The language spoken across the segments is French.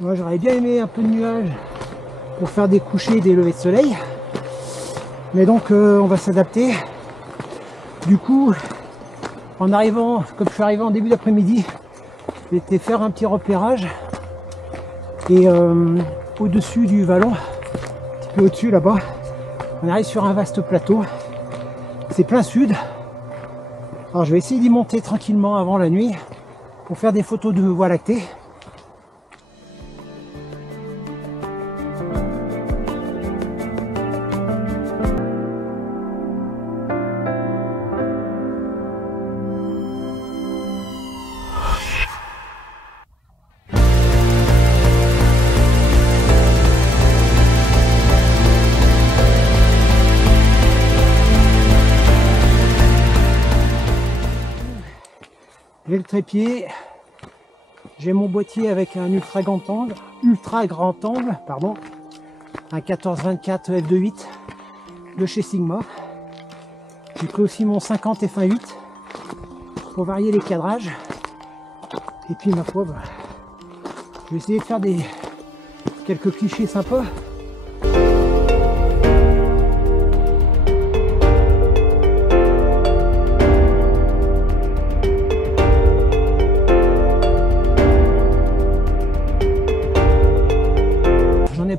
Moi j'aurais bien aimé un peu de nuages pour faire des couchers et des levées de soleil. Mais donc on va s'adapter. Du coup, en arrivant, comme je suis arrivé en début d'après-midi, j'ai été faire un petit repérage. Et au-dessus du vallon, un petit peu au-dessus là-bas, on arrive sur un vaste plateau. C'est plein sud. Alors je vais essayer d'y monter tranquillement avant la nuit pour faire des photos de Voie lactée. J'ai le trépied, j'ai mon boîtier avec un ultra grand angle, pardon, un 14-24 f2.8 de chez Sigma. J'ai pris aussi mon 50 f1.8 pour varier les cadrages. Et puis ma foi, je vais essayer de faire quelques clichés sympas.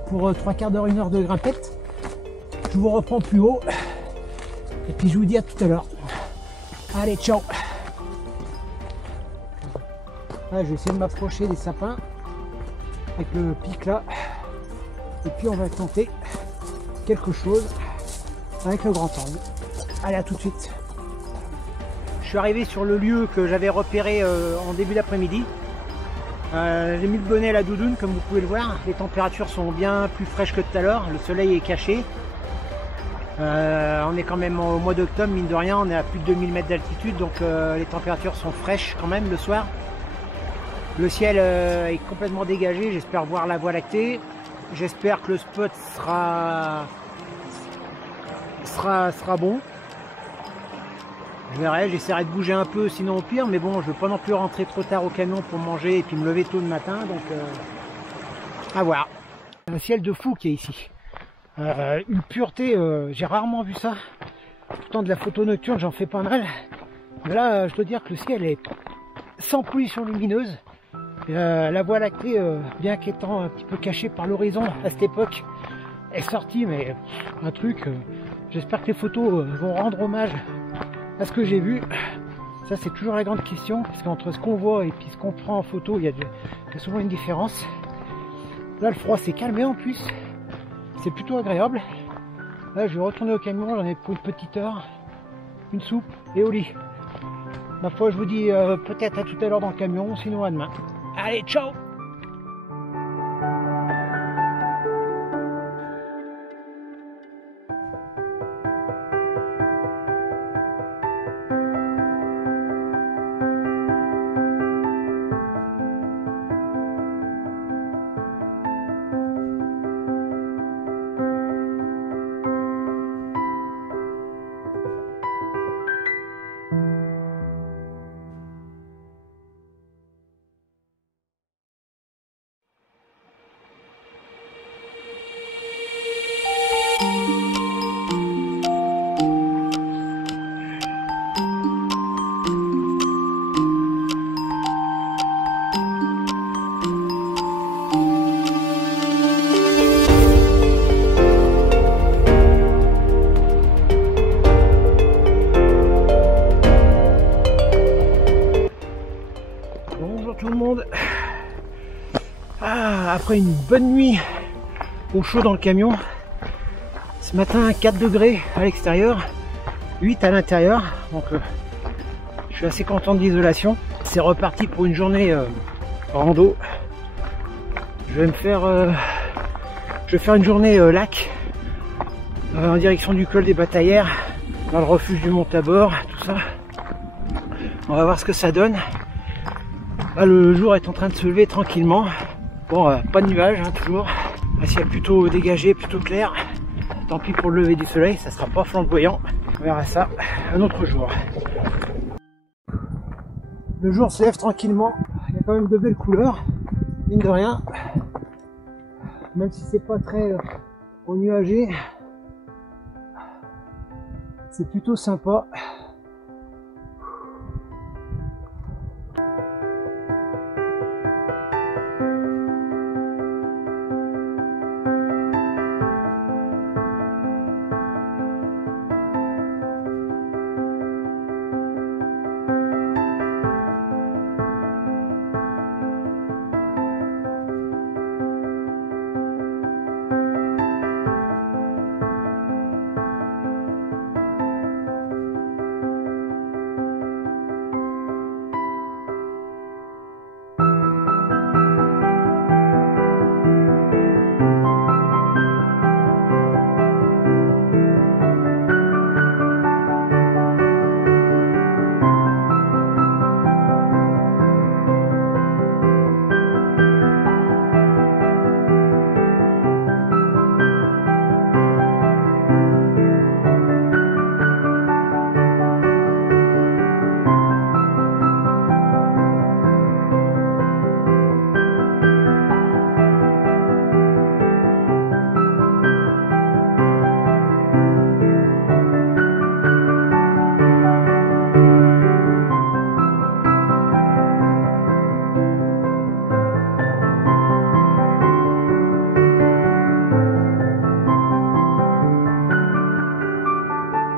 Pour 3/4 d'heure, 1 heure de grimpette. Je vous reprends plus haut et puis je vous dis à tout à l'heure. Allez, ciao. Là, je vais essayer de m'approcher des sapins avec le pic là et puis on va tenter quelque chose avec le grand angle. Allez, à tout de suite. Je suis arrivé sur le lieu que j'avais repéré en début d'après-midi. J'ai mis le bonnet à la doudoune, comme vous pouvez le voir. Les températures sont bien plus fraîches que tout à l'heure. Le soleil est caché. On est quand même au mois d'octobre, mine de rien. On est à plus de 2000 mètres d'altitude, donc les températures sont fraîches quand même le soir. Le ciel est complètement dégagé. J'espère voir la Voie lactée. J'espère que le spot sera bon. Je verrai, j'essaierai de bouger un peu sinon au pire, mais bon, je ne veux pas non plus rentrer trop tard au camion pour manger et puis me lever tôt le matin, donc à voir. Un ciel de fou qui est ici. Une pureté, j'ai rarement vu ça. Pourtant de la photo nocturne, j'en fais pas mal. Mais là, je dois dire que le ciel est sans pollution lumineuse. La Voie lactée, bien qu'étant un petit peu cachée par l'horizon à cette époque, est sortie, mais un truc, j'espère que les photos vont rendre hommage à ce que j'ai vu. Ça, c'est toujours la grande question, parce qu'entre ce qu'on voit et puis ce qu'on prend en photo, il y a souvent une différence. Là, le froid s'est calmé en plus, c'est plutôt agréable. Là, je vais retourner au camion, j'en ai pour une petite heure, une soupe et au lit. Ma foi, je vous dis peut-être à tout à l'heure dans le camion, sinon à demain. Allez, ciao! Tout le monde. Après une bonne nuit au chaud dans le camion, ce matin 4 degrés à l'extérieur, 8 à l'intérieur, donc je suis assez content de l'isolation. C'est reparti pour une journée rando. Je vais faire une journée lac en direction du col des Bataillères, dans le refuge du Mont Tabor, tout ça. On va voir ce que ça donne. Là, le jour est en train de se lever tranquillement. Bon, pas de nuages, hein, toujours. Un ciel plutôt dégagé, plutôt clair. Tant pis pour le lever du soleil, ça sera pas flamboyant. On verra ça un autre jour. Le jour se lève tranquillement. Il y a quand même de belles couleurs, mine de rien. même si c'est pas très ennuagé, c'est plutôt sympa.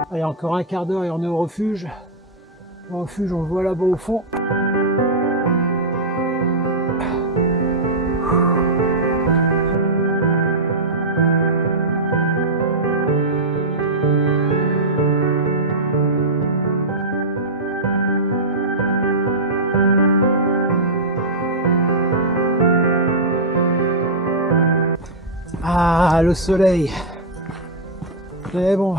Allez, encore un quart d'heure et on est au refuge. Au refuge, on le voit là-bas au fond. Ah, le soleil. Mais bon,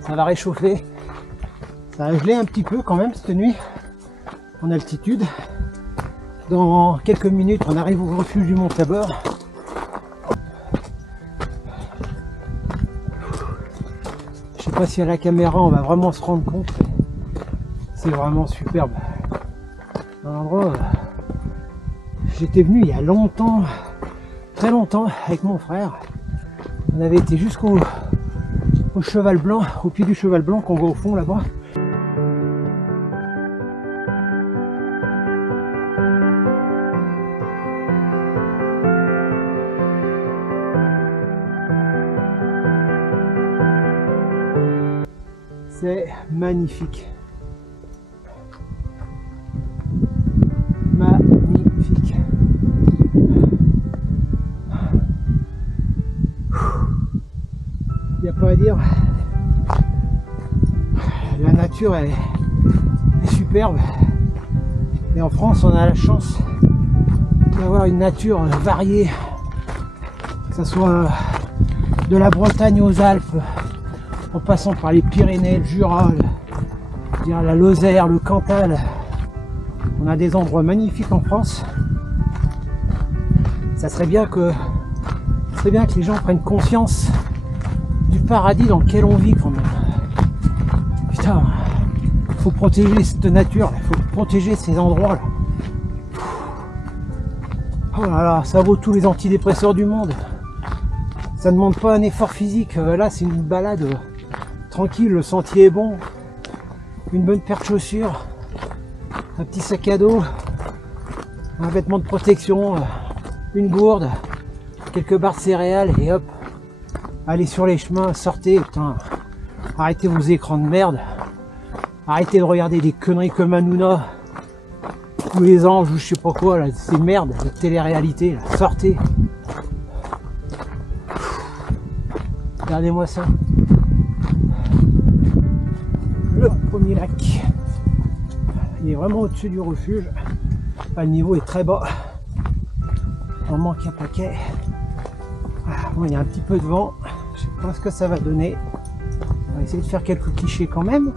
ça va réchauffer. Ça a gelé un petit peu quand même cette nuit en altitude. Dans quelques minutes, on arrive au refuge du Mont Tabor. Je sais pas si à la caméra on va vraiment se rendre compte. C'est vraiment superbe. Un endroit, j'étais venu il y a longtemps, très longtemps, avec mon frère. On avait été jusqu'au Cheval Blanc, au pied du Cheval Blanc qu'on voit au fond là-bas. C'est magnifique. Magnifique. Il n'y a pas à dire. La nature est superbe. Et en France, on a la chance d'avoir une nature variée. Que ce soit de la Bretagne aux Alpes, en passant par les Pyrénées, le Jura, la Lozère, le Cantal. On a des endroits magnifiques en France. Ça serait bien que les gens prennent conscience du paradis dans lequel on vit quand même. Putain, il faut protéger cette nature, il faut protéger ces endroits-là. Oh là là, ça vaut tous les antidépresseurs du monde. Ça ne demande pas un effort physique. Là, c'est une balade tranquille, le sentier est bon, une bonne paire de chaussures, un petit sac à dos, un vêtement de protection, une gourde, quelques barres de céréales et hop, allez sur les chemins, sortez, putain, arrêtez vos écrans de merde, arrêtez de regarder des conneries comme Hanouna, ou les anges, ou je sais pas quoi, là, ces merdes, la télé-réalité, là, sortez. Regardez-moi ça. Le premier lac. Il est vraiment au-dessus du refuge. Le niveau est très bas. Il en manque un paquet. Bon, il y a un petit peu de vent. Je sais pas ce que ça va donner. On va essayer de faire quelques clichés quand même.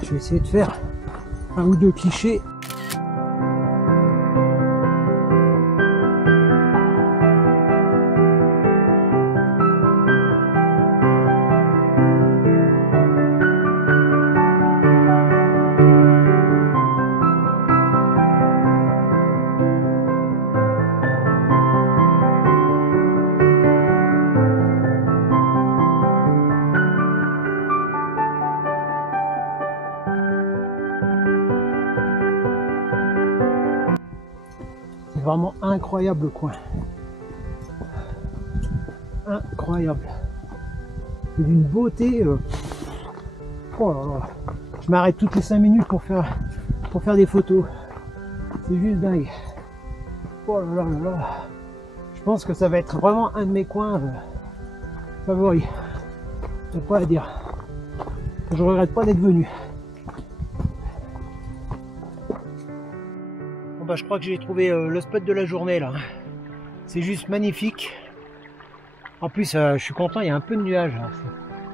Je vais essayer de faire un ou deux clichés. vraiment incroyable le coin. Incroyable. C'est d'une beauté. Oh là là. Je m'arrête toutes les 5 minutes pour faire des photos. C'est juste dingue. Oh là là là là. Je pense que ça va être vraiment un de mes coins favoris. C'est pas à dire. Je regrette pas d'être venu. Bon bah je crois que j'ai trouvé le spot de la journée là. C'est juste magnifique. En plus je suis content, il y a un peu de nuages.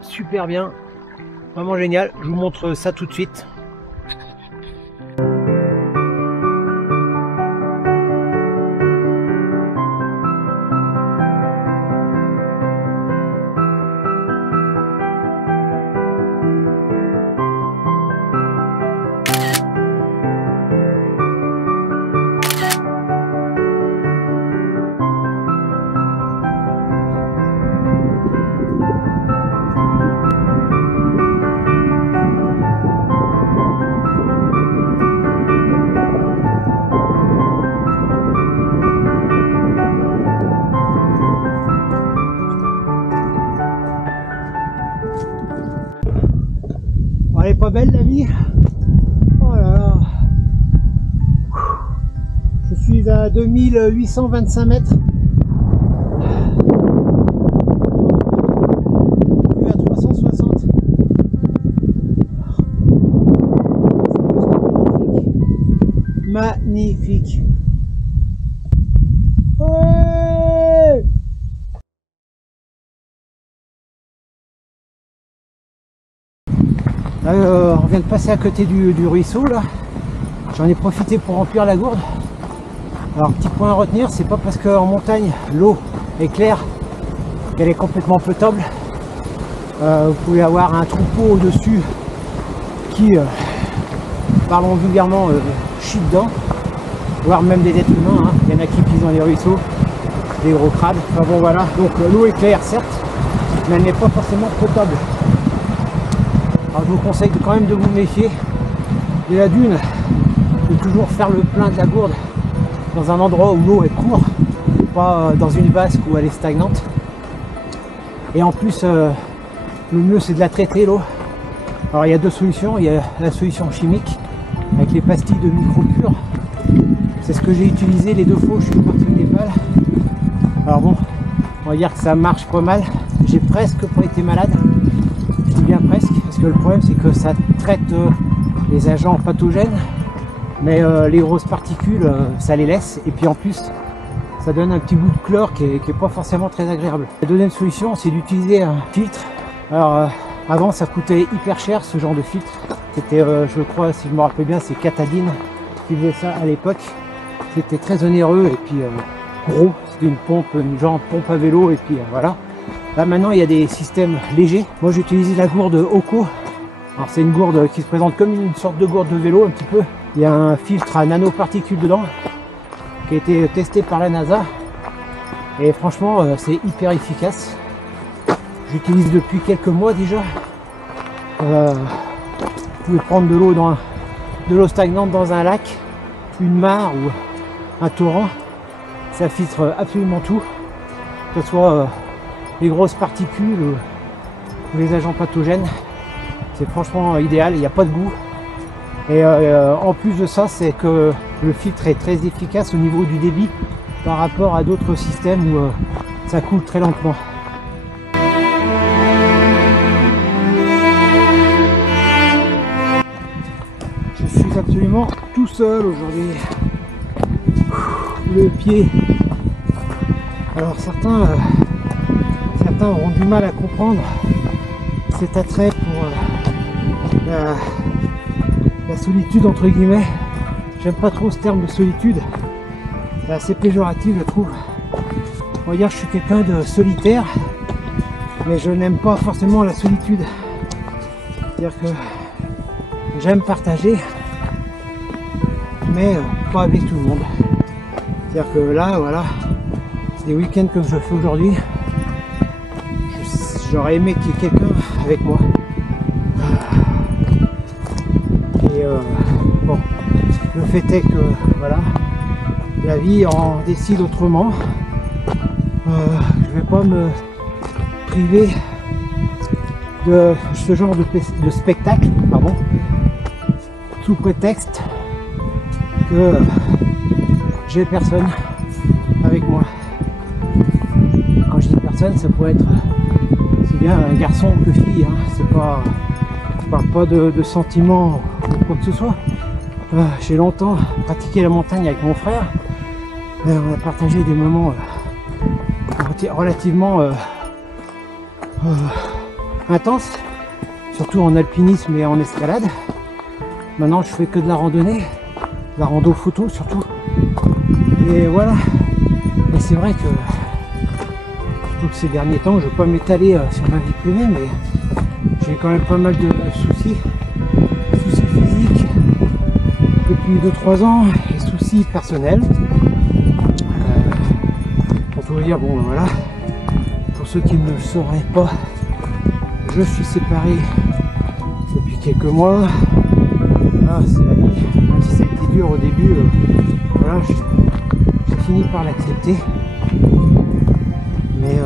C'est super bien. Vraiment génial. Je vous montre ça tout de suite. Elle est pas belle la vie. Oh là là. Je suis à 2825 mètres. Vue à 360. C'est magnifique. Ouais. On vient de passer à côté du ruisseau là. J'en ai profité pour remplir la gourde. Alors petit point à retenir, c'est pas parce qu'en montagne l'eau est claire qu'elle est complètement potable. Vous pouvez avoir un troupeau au-dessus qui, parlons vulgairement, chie dedans, voire même des êtres humains, hein. Il y en a qui pissent dans les ruisseaux, des gros crades. Enfin bon voilà, donc l'eau est claire certes, mais elle n'est pas forcément potable. Alors je vous conseille quand même de vous méfier de la dune, de toujours faire le plein de la gourde dans un endroit où l'eau est courte, pas dans une vasque où elle est stagnante. Et en plus, le mieux c'est de la traiter l'eau. Alors il y a deux solutions, il y a la solution chimique avec les pastilles de micropure. C'est ce que j'ai utilisé les deux fois où je suis parti au Népal. Alors bon, on va dire que ça marche pas mal. J'ai presque pas été malade. Je dis bien presque, parce que le problème c'est que ça traite les agents pathogènes, mais les grosses particules ça les laisse, et puis en plus ça donne un petit goût de chlore qui est pas forcément très agréable. La deuxième solution c'est d'utiliser un filtre. Alors avant ça coûtait hyper cher ce genre de filtre, c'était je crois, si je me rappelle bien, c'est Katadyn qui faisait ça à l'époque. C'était très onéreux et puis gros, c'était une pompe, une genre de pompe à vélo, et puis voilà. Là maintenant il y a des systèmes légers. Moi j'ai utilisé la gourde Oco. Alors c'est une gourde qui se présente comme une sorte de gourde de vélo un petit peu. Il y a un filtre à nanoparticules dedans qui a été testé par la NASA. Et franchement c'est hyper efficace. J'utilise depuis quelques mois déjà. Vous pouvez prendre de l'eau stagnante dans un lac, une mare ou un torrent. Ça filtre absolument tout. Que ce soit les grosses particules ou les agents pathogènes. C'est franchement idéal, il n'y a pas de goût. Et en plus de ça, c'est que le filtre est très efficace au niveau du débit par rapport à d'autres systèmes où ça coule très lentement. Je suis absolument tout seul aujourd'hui. Le pied. Alors certains auront du mal à comprendre cet attrait pour la solitude entre guillemets. J'aime pas trop ce terme de solitude, c'est assez péjoratif je trouve. On va dire que je suis quelqu'un de solitaire, mais je n'aime pas forcément la solitude. C'est-à-dire que j'aime partager, mais pas avec tout le monde. C'est-à-dire que là, voilà, c'est des week-ends comme je fais aujourd'hui. J'aurais aimé qu'il y ait quelqu'un avec moi. Et bon, le fait est que voilà, la vie en décide autrement. Je vais pas me priver de ce genre de spectacle, pardon, sous prétexte que j'ai personne avec moi. Quand je dis personne, ça pourrait être aussi bien un garçon que fille, hein. C'est pas, je parle pas de sentiments ou quoi que ce soit. J'ai longtemps pratiqué la montagne avec mon frère. On a partagé des moments relativement intenses, surtout en alpinisme et en escalade. Maintenant je fais que de la randonnée, de la rando photo surtout. Et voilà. Et c'est vrai que surtout que ces derniers temps, je ne veux pas m'étaler sur ma vie privée, mais j'ai quand même pas mal de soucis physiques depuis 2-3 ans et soucis personnels. Pour tout vous dire, bon voilà, pour ceux qui ne le sauraient pas, je suis séparé depuis quelques mois. Voilà, c'est la vie, même si ça a été dur au début, voilà, j'ai fini par l'accepter. Mais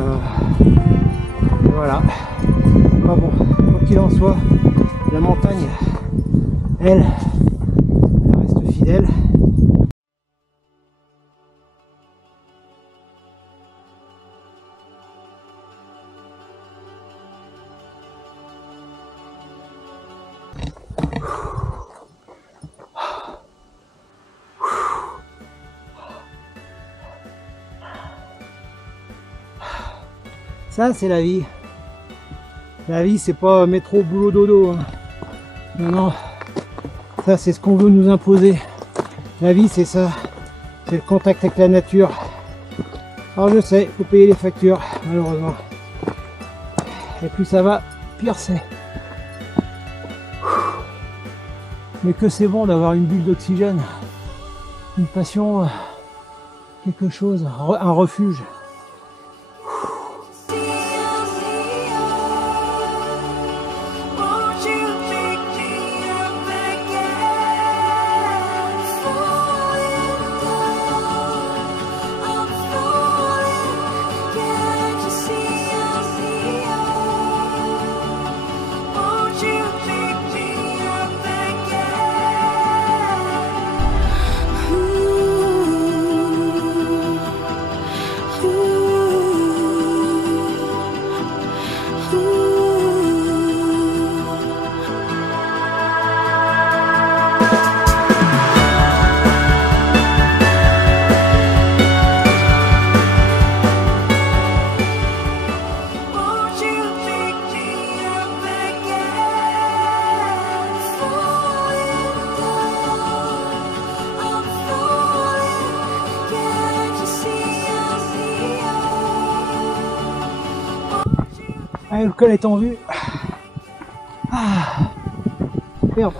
voilà, enfin bon, quoi qu'il en soit, la montagne, elle reste fidèle. Ça, c'est la vie. La vie, c'est pas métro, boulot, dodo, hein. Non, non. Ça, c'est ce qu'on veut nous imposer. La vie, c'est ça. C'est le contact avec la nature. Alors, je sais, il faut payer les factures, malheureusement. Et plus ça va, pire c'est. Mais que c'est bon d'avoir une bulle d'oxygène. Une passion, quelque chose, un refuge. Allez, le col est en vue. Ah, merde.